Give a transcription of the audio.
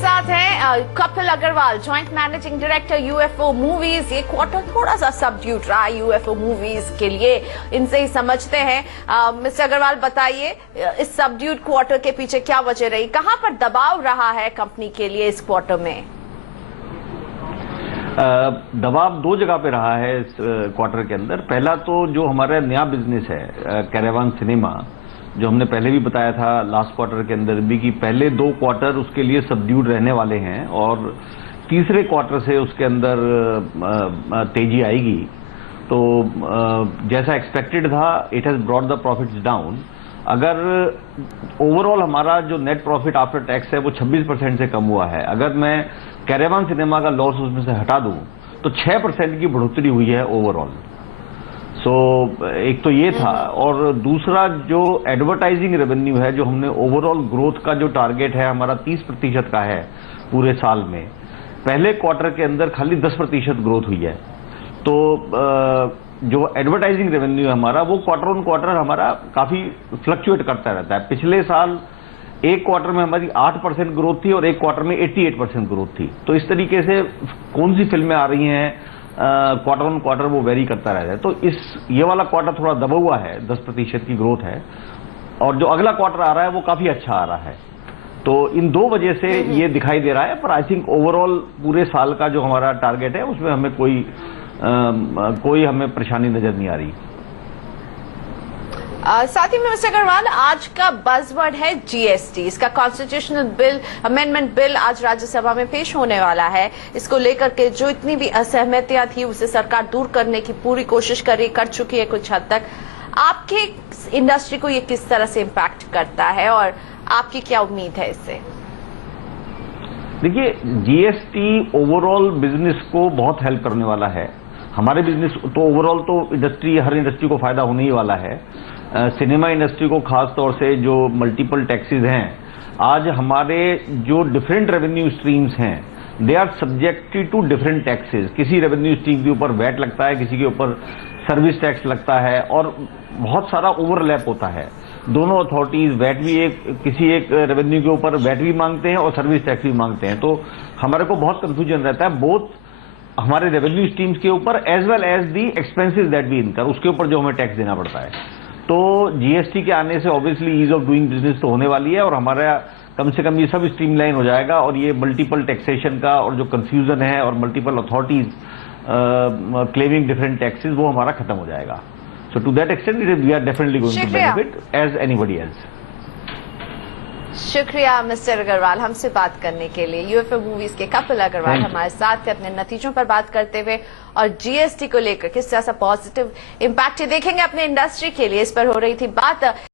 साथ हैं Kapil Agarwal, joint managing director UFO Movies. ये क्वार्टर थोड़ा सा सबड्यूट रहा यूएफओ मूवीज के लिए, इनसे ही समझते हैं। मिस्टर अग्रवाल बताइए, इस सबड्यूट क्वार्टर के पीछे क्या वजह रही, कहां पर दबाव रहा है कंपनी के लिए इस क्वार्टर में? दबाव दो जगह पे रहा है इस क्वार्टर के अंदर। पहला तो जो हमारा नया बिजनेस है कैरेवान सिनेमा, जो हमने पहले भी बताया था लास्ट क्वार्टर के अंदर भी कि पहले दो क्वार्टर उसके लिए सबड्यूड रहने वाले हैं और तीसरे क्वार्टर से उसके अंदर तेजी आएगी। तो जैसा एक्सपेक्टेड था, it has brought the profits down. अगर ओवरऑल हमारा जो नेट प्रॉफिट आफ्टर टैक्स है वो 26% से कम हुआ है, अगर मैं कैरेवान सिनेमा का लॉस उसमें से हटा दूं तो 6% की बढ़ोतरी हुई है ओवरऑल। एक तो ये था, और दूसरा जो एडवर्टाइजिंग रेवेन्यू है, जो हमने ओवरऑल ग्रोथ का जो टारगेट है हमारा 30% का है पूरे साल में, पहले क्वार्टर के अंदर खाली 10% ग्रोथ हुई है। तो जो एडवर्टाइजिंग रेवेन्यू है हमारा, वो क्वार्टर ऑन क्वार्टर हमारा काफी फ्लक्चुएट करता रहता है। पिछले साल एक क्वार्टर में हमारी 8% ग्रोथ थी और एक क्वार्टर में 88% ग्रोथ थी। तो इस तरीके से कौन सी फिल्में आ रही हैं क्वार्टर ऑन क्वार्टर वो वेरी करता रहता है। तो ये वाला क्वार्टर थोड़ा दबा हुआ है, 10% की ग्रोथ है, और जो अगला क्वार्टर आ रहा है वो काफी अच्छा आ रहा है। तो इन दो वजह से ये दिखाई दे रहा है, पर आई थिंक ओवरऑल पूरे साल का जो हमारा टारगेट है उसमें हमें कोई हमें परेशानी नजर नहीं आ रही। साथ ही में मिस्टर अग्रवाल, आज का बज़वर्ड है जीएसटी। इसका कॉन्स्टिट्यूशनल बिल, अमेंडमेंट बिल आज राज्यसभा में पेश होने वाला है। इसको लेकर के जो इतनी भी असहमतियां थी उसे सरकार दूर करने की पूरी कोशिश कर चुकी है कुछ हद तक। आपके इंडस्ट्री को ये किस तरह से इम्पैक्ट करता है और आपकी क्या उम्मीद है इससे? देखिए, जीएसटी ओवरऑल बिजनेस को बहुत हेल्प करने वाला है। हमारे बिजनेस तो ओवरऑल तो हर इंडस्ट्री को फायदा होने ही वाला है। सिनेमा इंडस्ट्री को खास तौर से जो मल्टीपल टैक्सेस हैं, आज हमारे जो डिफरेंट रेवेन्यू स्ट्रीम्स हैं, they are subjected to different taxes. किसी रेवेन्यू स्ट्रीम के ऊपर वैट लगता है, किसी के ऊपर सर्विस टैक्स लगता है, और बहुत सारा ओवरलैप होता है। दोनों अथॉरिटीज वैट भी किसी एक रेवेन्यू के ऊपर वैट भी मांगते हैं और सर्विस टैक्स भी मांगते हैं। तो हमारे को बहुत कंफ्यूजन रहता है बोथ हमारे रेवेन्यू स्ट्रीम्स के ऊपर as well as the expenses that we incur, उसके ऊपर जो हमें टैक्स देना पड़ता है। तो जीएसटी के आने से obviously ease of doing business तो होने वाली है, और हमारा कम से कम ये सब स्ट्रीमलाइन हो जाएगा, और ये मल्टीपल टैक्सेशन का और जो कंफ्यूजन है और multiple authorities claiming different taxes, वो हमारा खत्म हो जाएगा। So to that extent we are definitely going to benefit as anybody else. शुक्रिया मिस्टर अग्रवाल हमसे बात करने के लिए। यूएफओ मूवीज के कपिल अग्रवाल हमारे साथ थे अपने नतीजों पर बात करते हुए, और जीएसटी को लेकर किस तरह सा पॉजिटिव इम्पैक्ट देखेंगे अपने इंडस्ट्री के लिए, इस पर हो रही थी बात।